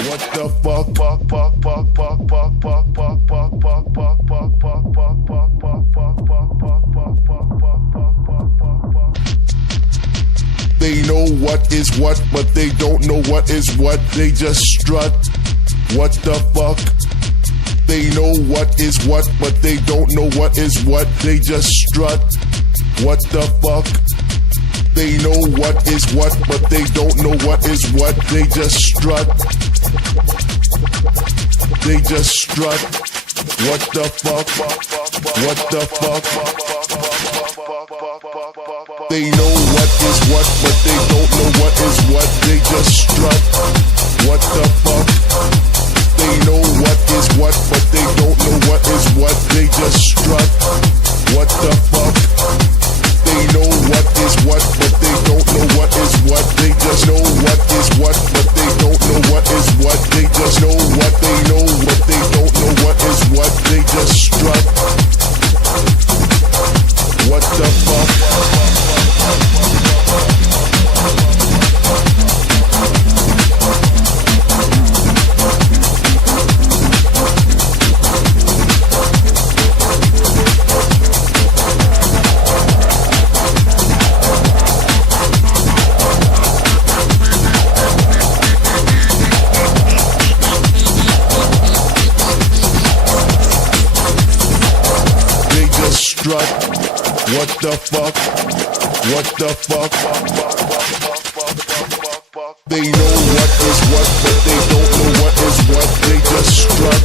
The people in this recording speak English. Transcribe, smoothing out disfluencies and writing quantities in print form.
What the fuck? Fuck, fuck, fuck, fuck, fuck, fuck, fuck, fuck, fuck, fuck, fuck, fuck, fuck, fuck, fuck, fuck, fuck, fuck, fuck, fuck. They know what is what, but they don't know what is what. They just strut. What the fuck? They know what is what, but they don't know what is what. They just strut. What the fuck? They know what is what, but they don't know what is what. They just strut. They just strut. What the fuck? What the fuck? They know what is what, but they don't know what is what. They just strut. What the fuck? They know what is what, but they don't know what is what. They just strut. What the fuck? They know what is what, but they don't know what is what. They just know what is what, but they don't know what is what. They just know what they know, but they don't know what is what. They just strut. What the fuck? Strut. What the fuck? What the fuck? They know what is what, but they don't know what is what. They just strut.